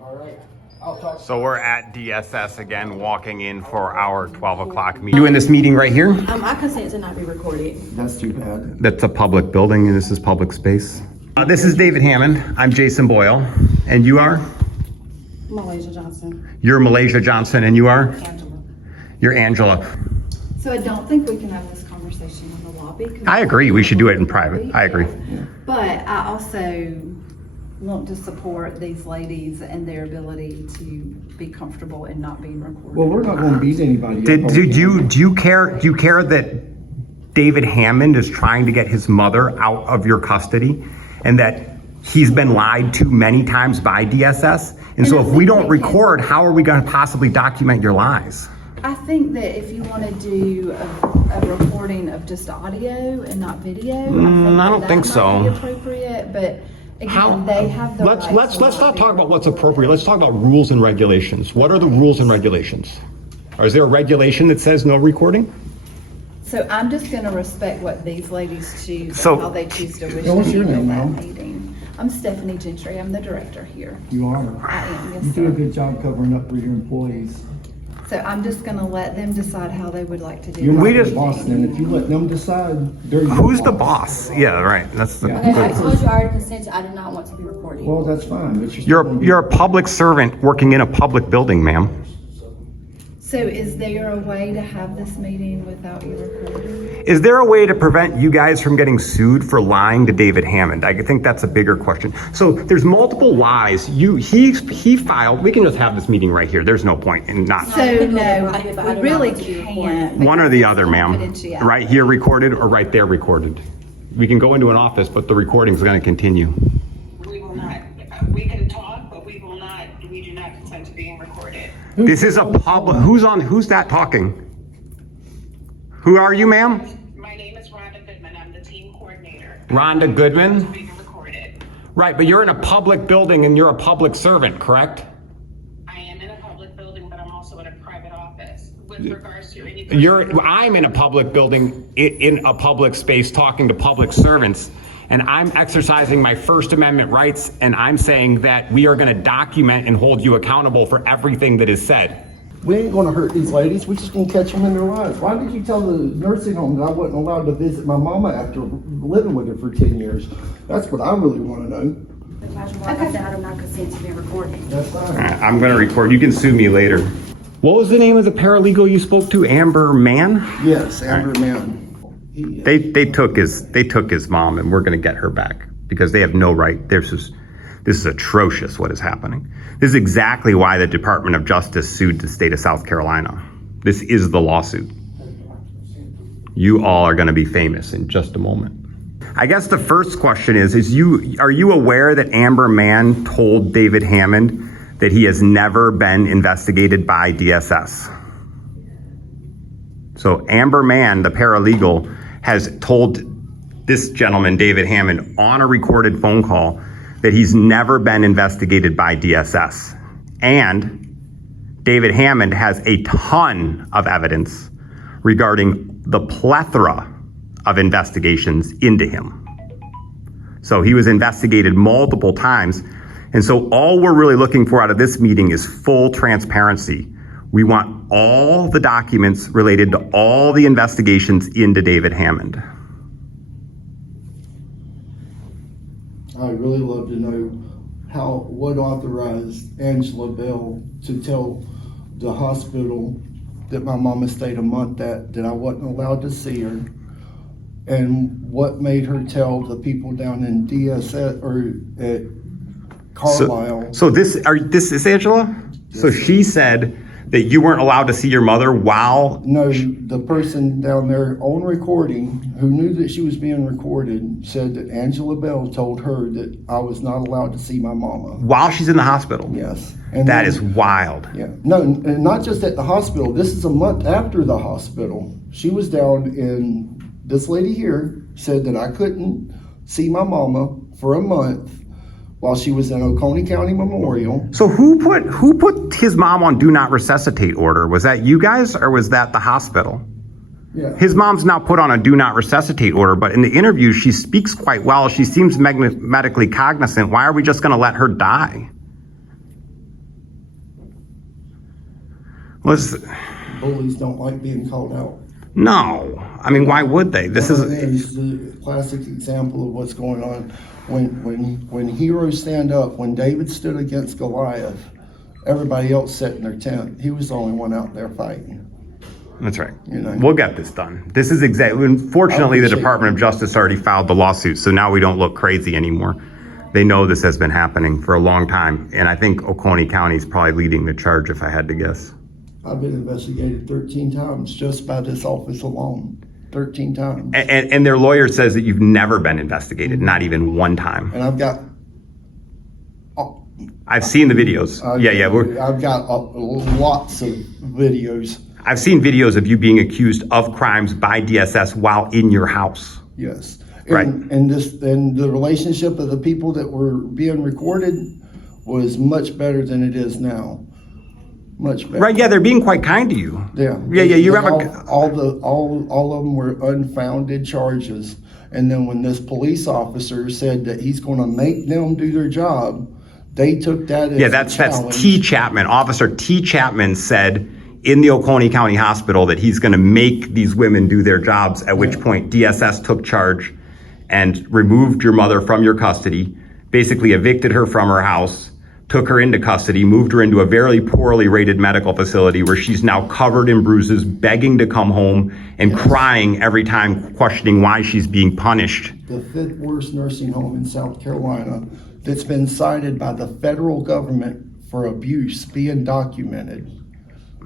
All right. I'll talk. So we're at DSS again, walking in for our 12 o'clock meeting. You in this meeting right here? I consent to not be recorded. That's too bad. That's a public building and this is public space. This is David Hammond. I'm Jason Boyle. And you are? Malaysia Johnson. You're Malaysia Johnson and you are? Angela. You're Angela. So I don't think we can have this conversation in the lobby. I agree. We should do it in private. I agree. But I also want to support these ladies and their ability to be comfortable and not being recorded. Well, we're not going to beat anybody. Do you care that David Hammond is trying to get his mother out of your custody and that he's been lied to many times by DSS? And so if we don't record, how are we going to possibly document your lies? I think that if you want to do a recording of just audio and not video, I don't think so. Might be appropriate, but again, they have the right Let's not talk about what's appropriate. Let's talk about rules and regulations. What are the rules and regulations? Or is there a regulation that says no recording? So I'm just going to respect what these ladies choose So- and how they choose to wish What's to your handle name, that ma'am? meeting. I'm Stephanie Gentry. I'm the director here. You are. I am, yes, You do a sir. good job covering up for your employees. So I'm just going to let them decide how they would like to do You're that. not the boss then. If you let them decide, they're your Who's the boss? Yeah, right. That's the. Yeah. Okay, I told you I already consented. I did not want to be recorded. Well, that's fine. But You're a public servant working in a public building, ma'am. So is there a way to have this meeting without you recording? Is there a way to prevent you guys from getting sued for lying to David Hammond? I think that's a bigger question. So there's multiple lies. He filed. We can just have this meeting right here. There's no point in not. So no, we really can't. One or the other, because ma'am. confidentiality. Right here recorded or right there recorded. We can go into an office, but the recording's going to continue. We will not, we can talk, but we do not consent to being recorded. This is a public. Who's that talking? Who are you, ma'am? My name is Rhonda Goodman. I'm the team coordinator. Rhonda Goodman? Being recorded. Right, but you're in a public building and you're a public servant, correct? I am in a public building, but I'm also in a private office. With regards to any. I'm in a public building, in a public space, talking to public servants, and I'm exercising my First Amendment rights, and I'm saying that we are going to document and hold you accountable for everything that is said. We ain't going to hurt these ladies. We're just going to catch them in their lies. Why did you tell the nursing home that I wasn't allowed to visit my mama after living with her for 10 years? That's what I really want to know. Like I said, I do not consent to be recorded. That's fine. I'm going to record. You can sue me later. What was the name of the paralegal you spoke to? Amber Mann? Yes, Amber Man. They took his mom, and we're going to get her back because they have no right. This is atrocious what is happening. This is exactly why the Department of Justice sued the state of South Carolina. This is the lawsuit. You all are going to be famous in just a moment. I guess the first question is are you aware that Amber Mann told David Hammond that he has never been investigated by DSS? So Amber Mann, the paralegal, has told this gentleman, David Hammond, on a recorded phone call that he's never been investigated by DSS. And David Hammond has a ton of evidence regarding the plethora of investigations into him. So he was investigated multiple times. And so all we're really looking for out of this meeting is full transparency. We want all the documents related to all the investigations into David Hammond. I'd really love to know what authorized Angela Bell to tell the hospital that my mama stayed a month at, that I wasn't allowed to see her. And what made her tell the people down in DSS or at Carlisle. So this is Angela? So she said that you weren't allowed to see your mother while... No, the person down there on recording who knew that she was being recorded said that Angela Bell told her that I was not allowed to see my mama. While she's in the hospital? Yes. And That then- is wild. Yeah, no, and not just at the hospital. This is a month after the hospital. She was down in, this lady here said that I couldn't see my mama for a month while she was in Oconee County Memorial. So who put his mom on do not resuscitate order? Was that you guys or was that the hospital? Yeah. His mom's now put on a do not resuscitate order, but in the interview, she speaks quite well. She seems medically cognizant. Why are we just going to let her die? Bullies don't like being called out. No. I mean, why would they? This Well, is, it's the classic example of what's going on. When heroes stand up, when David stood against Goliath, everybody else sat in their tent. He was the only one out there fighting. that's right. You know. We'll get this done. This is exactly, unfortunately, the Department of Justice already filed the lawsuit, so now we don't look crazy anymore. They know this has been happening for a long time, and I think Oconee County is probably leading the charge, if I had to guess. I've been investigated 13 times just by this office alone. 13 times. And their lawyer says that you've never been investigated, not even one time. And I've got I've seen the videos. I've got lots of videos. I've seen videos of you being accused of crimes by DSS while in your house. Yes. Right. And the relationship of the people that were being recorded was much better than it is now. Much better. Right, yeah, they're being quite kind to you. Yeah. Yeah, you have all of them were unfounded charges. And then when this police officer said that he's going to make them do their job, they took that as that's a challenge. T. Chapman. Officer T. Chapman said in the Oconee County Hospital that he's going to make these women do their jobs, at which point DSS took charge and removed your mother from your custody, basically evicted her from her house, took her into custody, moved her into a very poorly rated medical facility where she's now covered in bruises, begging to come home and crying every time, questioning why she's being punished. The 5th worst nursing home in South Carolina that's been cited by the federal government for abuse being documented,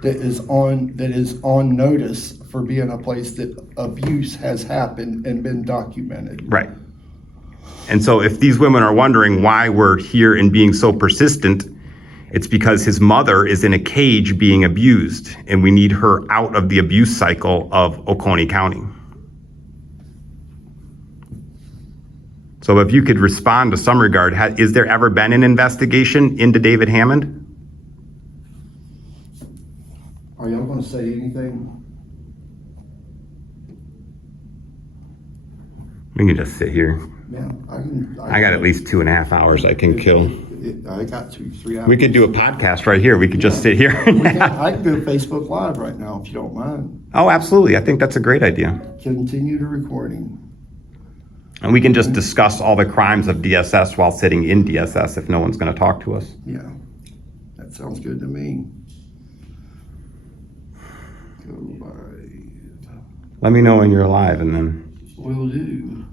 that is on notice for being a place that abuse has happened and been documented. Right. And so if these women are wondering why we're here and being so persistent, it's because his mother is in a cage being abused, and we need her out of the abuse cycle of Oconee County. So if you could respond to some regard, is there ever been an investigation into David Hammond? Are y'all going to say anything? We can just sit here. Yeah, I got at least 2.5 hours I can kill. I got 2-3 hours. We could do a podcast right here. We could just sit here. I can do Facebook Live right now if you don't mind. Oh, absolutely. I think that's a great idea. Continue the recording. And we can just discuss all the crimes of DSS while sitting in DSS if no one's going to talk to us. Yeah, that sounds good to me. Go live. Let me know when you're alive, and then... Will do.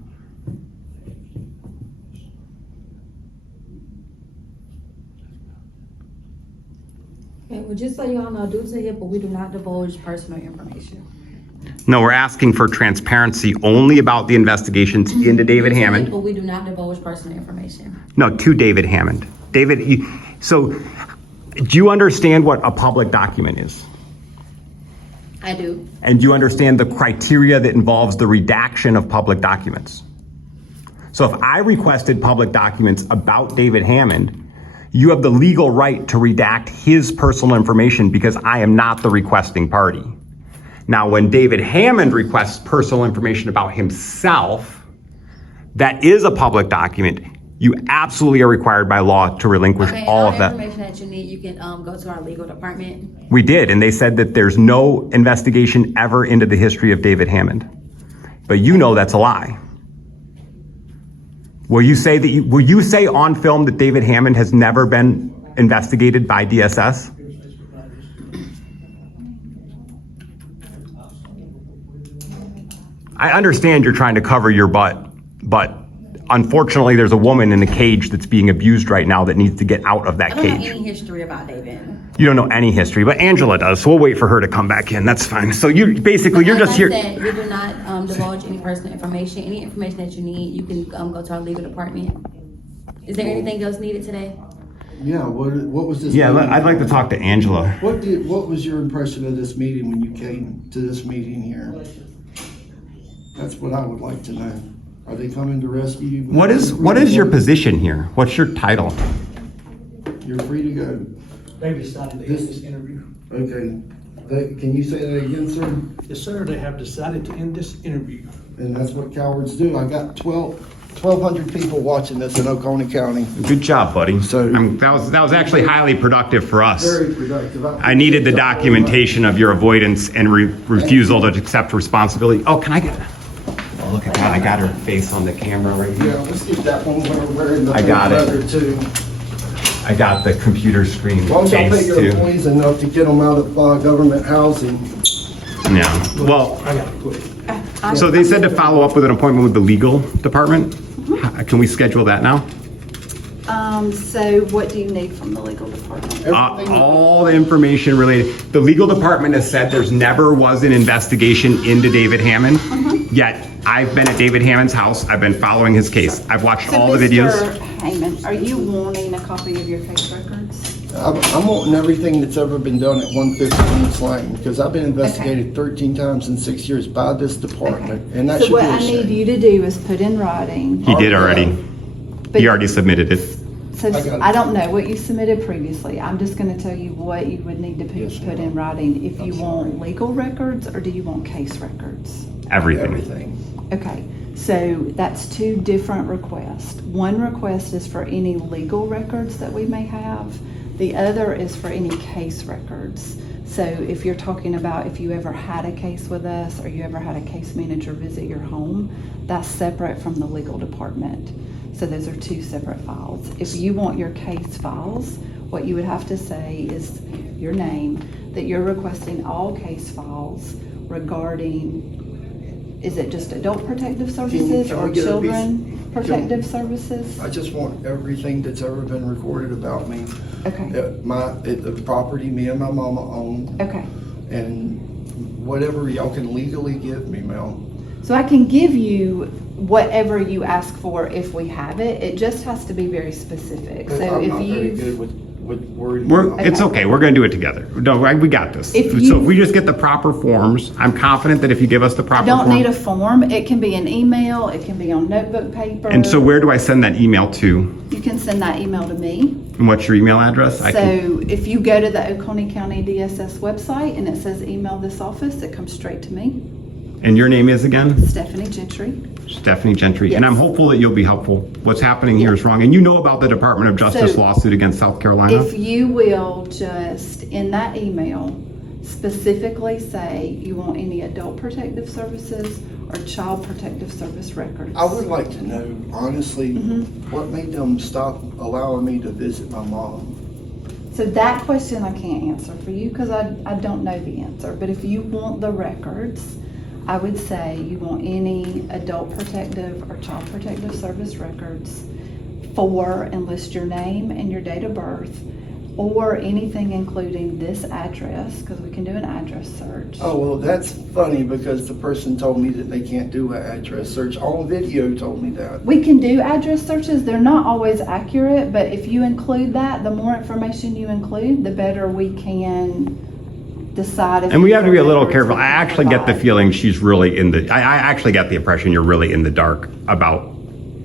Okay, well, just so y'all know, due to HIPAA, we do not divulge personal information. No, we're asking for transparency only about the investigations into David Hammond. But we do not divulge personal information. No, to David Hammond. David, so do you understand what a public document is? I do. And do you understand the criteria that involves the redaction of public documents? So if I requested public documents about David Hammond, you have the legal right to redact his personal information because I am not the requesting party. Now, when David Hammond requests personal information about himself, that is a public document. You absolutely are required by law to relinquish all of that. Information that you need, you can go to our legal department. We did, and they said that there's no investigation ever into the history of David Hammond. But you know that's a lie. Will you say on film that David Hammond has never been investigated by DSS? I understand you're trying to cover your butt, but unfortunately there's a woman in a cage that's being abused right now that needs to get out of that I don't know cage. any history about David. You don't know any history, but Angela does, so we'll wait for her to come back in. That's fine. So you're just here. Like I said, we do not divulge any personal information. Any information that you need, you can go to our legal department. Is there anything else needed today? Yeah, what was this? Yeah, meeting? I'd like to talk to Angela. What was your impression of this meeting when you came to this meeting here? That's what I would like to know. Are they coming to rescue you? What is your position here? What's your title? You're free to go. They decided to end this interview. Okay. Can you say that again, sir? Yes, sir, they have decided to end this interview. And that's what cowards do. I got 12 1,200 people watching this in Oconee County. Good job, buddy. So- that was actually highly productive for us. Very productive. I needed the documentation of your avoidance and refusal to accept responsibility. Oh, can I get? Oh, look at that! I got her face on the camera right Yeah, here. let's get that one when we're wearing the I got it. leather too. I got the computer screen Why don't y'all pay case your too. employees enough to get them out of government housing? Yeah. Well, I got to quit. so they said to follow up with an appointment with the legal department. Can we schedule that now? So what do you need from the legal department? Everything- All the information related. The legal department has said there's never was an investigation into David Hammond. Yet I've been at David Hammond's house. I've been following his case. I've watched So all the videos. Mr. Heyman, are you wanting a copy of your case records? I'm wanting everything that's ever been done at 115 East Lane, because I've been investigated 13 times in 6 years by this department, and that So should be what a I need shame. you to do is put in writing. He did already. But- He already submitted it. So I got it. I don't know what you submitted previously. I'm just gonna tell you what you would need to Yes, put ma'am. in writing. If you I'm want legal records, or do you want case records? Everything. Everything. Okay, so that's two different requests. One request is for any legal records that we may have. The other is for any case records. So if you're talking about if you ever had a case with us, or you ever had a case manager visit your home, that's separate from the legal department. So those are two separate files. If you want your case files, what you would have to say is your name, that you're requesting all case files regarding, is it just adult protective services can or we get a children piece- protective services? I just want everything that's ever been recorded about me. Okay, The property me and my mama own, okay. and whatever y'all can legally give me, Mel. So I can give you whatever you ask for if we have it. It just has to be very specific. So I'm if not very you, good with wording. It's okay. We're going to do it together. No, we got this. If So you- if we just get the proper forms, I'm confident that if you give us the I proper don't need a form. form. It can be an email, it can be on notebook paper. And so where do I send that email to? You can send that email to me. And what's your email address? So if you go to the Oconee County DSS website and it says email this office, it comes straight to me, And your name is again? Stephanie Gentry. Stephanie Gentry. And I'm Yes. hopeful that you'll be helpful. What's happening here is wrong. And you know about the Department of Justice So- lawsuit against South Carolina? If you will just, in that email, specifically say you want any adult protective services or child protective service records. I would like to know, honestly, what made them stop allowing me to visit my mom? So that question I can't answer for you because I don't know the answer. But if you want the records, I would say you want any adult protective or child protective service records for, and list your name and your date of birth, or anything including this address, because we can do an address search. Oh, well, that's funny because the person told me that they can't do an address search. On video told me that. We can do address searches. They're not always accurate, but if you include that, the more information you include, the better we can decide if. And we these have to are be a little records careful. we I can actually get the provide. feeling she's really I actually get the impression you're really in the dark about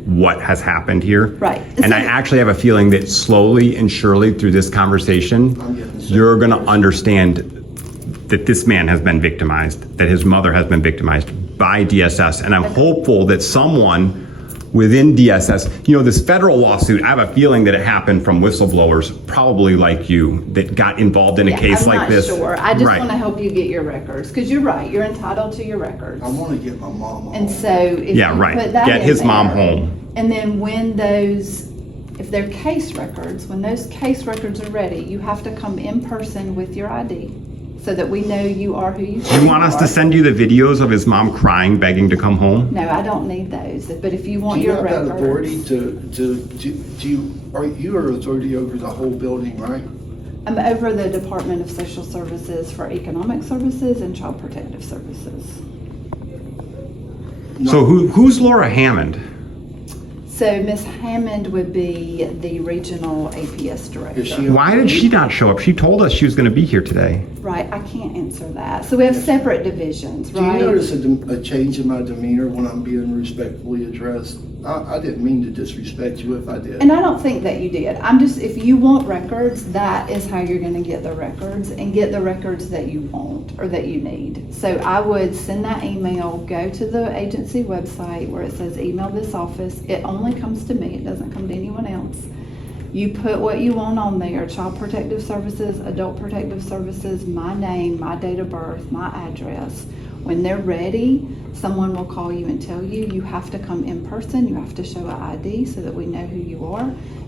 what has happened here. Right. And I actually have a feeling that slowly and surely through this conversation, I'm getting sick. you're going to understand that this man has been victimized, that his mother has been victimized by DSS. And I'm hopeful that someone within DSS, this federal lawsuit, I have a feeling that it happened from whistleblowers, probably like you, that got involved in a Yeah, case like this. I'm not sure. I just Right. want to help you get your records, because you're right, you're entitled to your records. I want to get my mom And home. so if Yeah, you right. put that Get in his mom there, home. And then when those, if they're case records, when those case records are ready, you have to come in person with your ID so that we know you are who you say You want us you to are. send you the videos of his mom crying, begging to come home? No, I don't need those, but if you Do want you your have that authority records. you are authority over the whole building, right? I'm over the Department of Social Services for Economic Services and Child Protective Services. So who's Laura Hammond? So Ms. Hammond would be the Regional APS Director. Is she- Why did she not show up? She told us she was going to be here today. Right, I can't answer that. So we have separate divisions, Do you right? notice a change in my demeanor when I'm being respectfully addressed? I didn't mean to disrespect you if I did. And I don't think that you did. I'm just, if you want records, that is how you're gonna get the records and get the records that you want or that you need. So I would send that email, go to the agency website where it says email this office. It only comes to me, it doesn't come to anyone else. You put what you want on there, Child Protective Services, Adult Protective Services, my name, my date of birth, my address. When they're ready, someone will call you and tell you, you have to come in person, you have to show an ID so that we know who you are,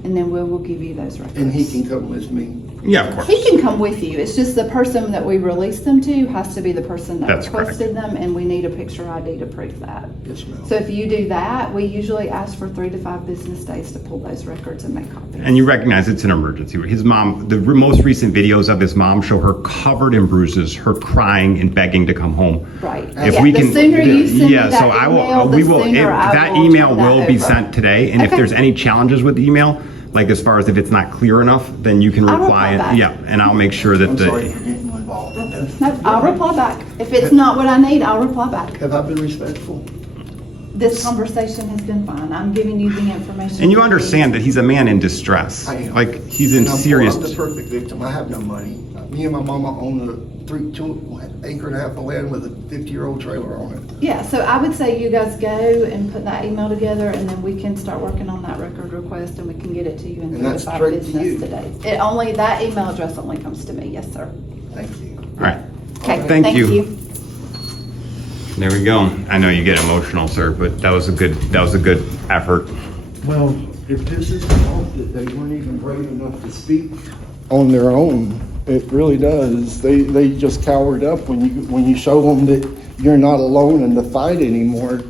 and then we will give you those records. And he can come with me. Yeah, of course. He can come with you. It's just the person that we release them to has to be the person that That's requested them, and we need a picture ID to prove that. Yes, ma'am. So if you do that, we usually ask for 3 to 5 business days to pull those records and make copies. And you recognize it's an emergency. His mom, the most recent videos of his mom show her covered in bruises, her crying and begging to come home. Right. If Yeah, we the can, sooner you send me yeah, that so I will, email, we the will, sooner I that will email turn that will be over. sent today. And if Okay. there's any challenges with the email, like as far as if it's not clear enough, then you can I'll reply. reply back. Yeah, and I'll make sure that I'm sorry the, for getting you involved in this. No, I'll reply back. If it's not what I need, I'll reply back. Have I been respectful? This conversation has been fine. I'm giving you the information. and you understand that he's a man in distress. I am. Like he's in And I'm serious. the perfect victim. I have no money. Me and my mama own a 2 acre and a half of land with a 50-year-old trailer on it. Yeah, so I would say you guys go and put that email together, and then we can start working on that record request, and we can get it to you in And 3 to that's 5 straight to business you. today. It only, that email address only comes to me. Yes, sir. Thank you. All right. Okay, Thank you. There we go. I know you get emotional, sir, but that was a good effort. Well, if this is the fault that they weren't even brave enough to speak on their own, it really does. They just cowered up when you show them that you're not alone in the fight anymore.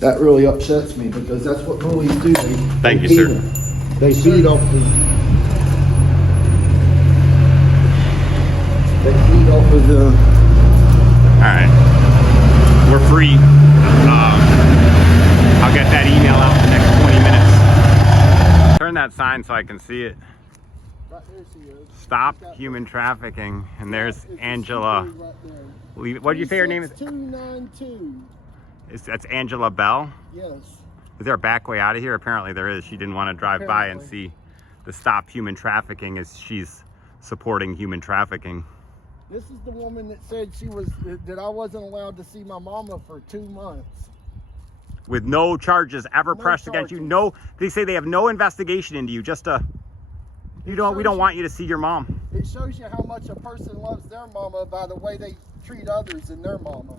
That really upsets me because that's what bullies do. Thank you, feed sir. them. They feed off the. They feed off of the. All right. We're free. I'll get that email out in the next 20 minutes. Turn that sign so I can see it. Right there she is. Stop human trafficking. And there's Angela. What did you say her name is? 292. That's Angela Bell. Yes. Is there a back way out of here? Apparently there is. She didn't want to drive by and see the Stop Human Trafficking as she's supporting human trafficking. This is the woman that said that I wasn't allowed to see my mama for 2 months. With no charges ever No pressed against you. charges. No, they say they have no investigation into you. Just we don't want you to see your mom. It shows you how much a person loves their mama by the way they treat others and their mama.